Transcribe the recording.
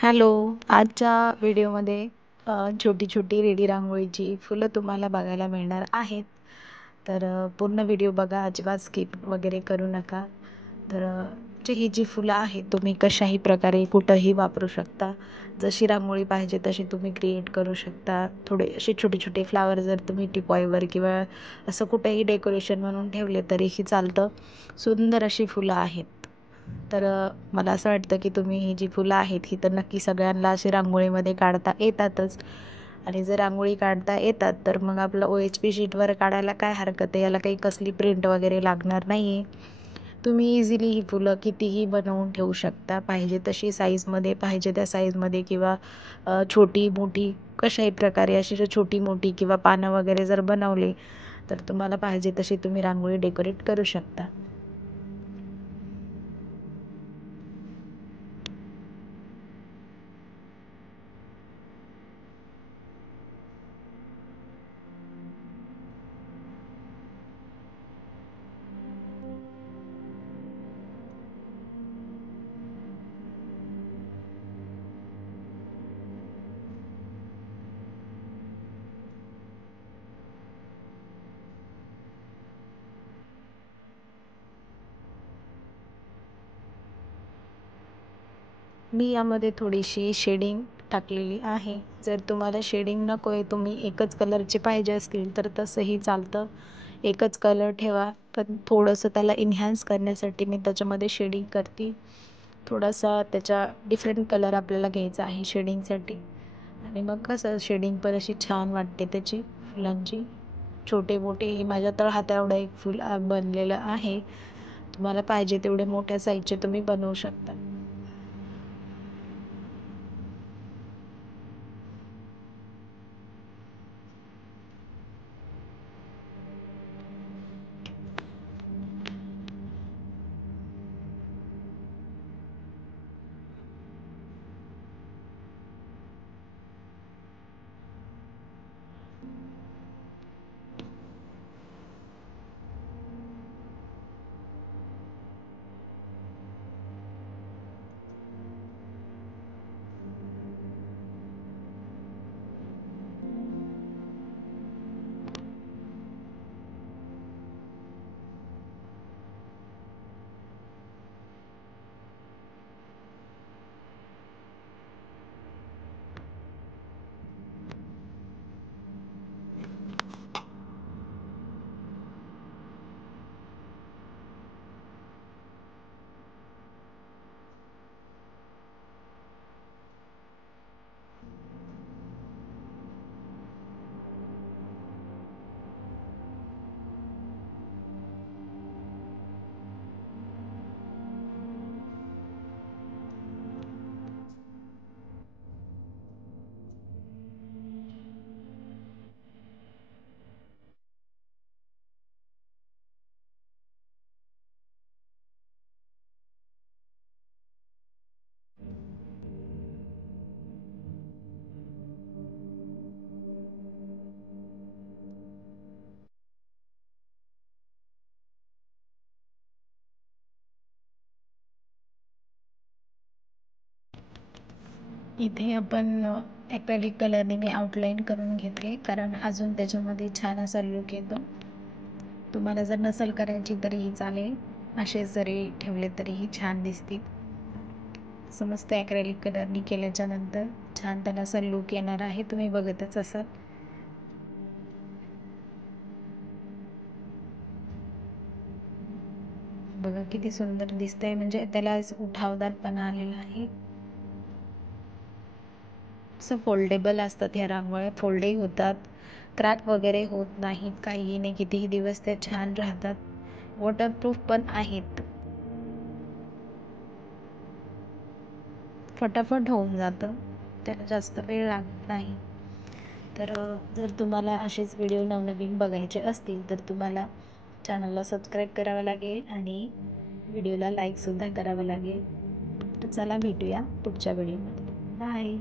Hello. आजच्या व्हिडिओमध्ये छोटी छोटी रेडी रांगोळीची फुलं तुम्हाला बघायला मिळणार आहेत. तर पूर्ण व्हिडिओ बघा, अजिबात स्किप वगैरे करू नका. तर ही जी फुलं आहेत तुम्ही कशाही प्रकारे कुठंही वापरू शकता. जशी रांगोळी पाहिजे तशी तुम्ही क्रिएट करू शकता. थोडे असे छोटे छोटे फ्लावर जर तुम्ही टिपॉयवर किंवा असं कुठेही डेकोरेशन म्हणून ठेवले तरीही चालतं. सुंदर अशी फुलं आहेत. तर मला असं वाटतं की तुम्ही ही जी फुलं आहेत ही तर नक्की सगळ्यांना अशी रांगोळीमध्ये काढता येतातच. आणि जर रांगोळी काढता येतात तर मग आपलं OHP शीटवर काढायला काय हरकत आहे. याला काही कसली प्रिंट वगैरे लागणार नाही आहे. तुम्ही इझिली ही फुलं कितीही बनवून ठेवू शकता. पाहिजे तशी साईजमध्ये, पाहिजे त्या साईजमध्ये किंवा छोटी मोठी कशाही प्रकारे अशी जर छोटी मोठी किंवा पानं वगैरे जर बनवले तर तुम्हाला पाहिजे तशी तुम्ही रांगोळी डेकोरेट करू शकता. मी यामध्ये थोडीशी शेडिंग टाकलेली आहे. जर तुम्हाला शेडिंग नको आहे, तुम्ही एकच कलरचे पाहिजे असतील तर तसंही चालतं. एकच कलर ठेवा, पण थोडंसं त्याला एन्हान्स करण्यासाठी मी त्याच्यामध्ये शेडिंग करते. थोडासा त्याच्या डिफरंट कलर आपल्याला घ्यायचा आहे शेडिंगसाठी. आणि मग कसं शेडिंग पण अशी छान वाटते त्याची फुलांची. छोटे मोठे हे माझ्या तळहाता एवढं एक फुल बनलेलं आहे. तुम्हाला पाहिजे तेवढे मोठ्या साईजचे तुम्ही बनवू शकता. इथे आपण ॲक्रेलिक कलरने मी आउटलाईन करून घेते, कारण अजून त्याच्यामध्ये छान असा लुक येतो. तुम्हाला जर नसेल करायची तरीही चालेल, असेच जरी ठेवले तरीही छान दिसतील. समस्त ॲक्रेलिक कलरनी केल्याच्या नंतर छान त्याला असा लुक येणार आहे, तुम्ही बघतच असाल. बघा किती सुंदर दिसतंय, म्हणजे त्याला उठावदारपणा आलेला आहे. असं फोल्डेबल असतात ह्या रांगोळ्या, फोल्डही होतात, क्रॅक वगैरे होत नाहीत, काहीही नाही. कितीही दिवस त्या छान राहतात. वॉटरप्रूफ पण आहेत. फटाफट होऊन जातं, त्याला जास्त वेळ लागत नाही. तर जर तुम्हाला असेच व्हिडिओ नवनवीन बघायचे असतील तर तुम्हाला चॅनलला सबस्क्राईब करावं लागेल आणि व्हिडिओला लाईकसुद्धा करावं लागेल. तर चला भेटूया पुढच्या व्हिडिओमध्ये. बाय.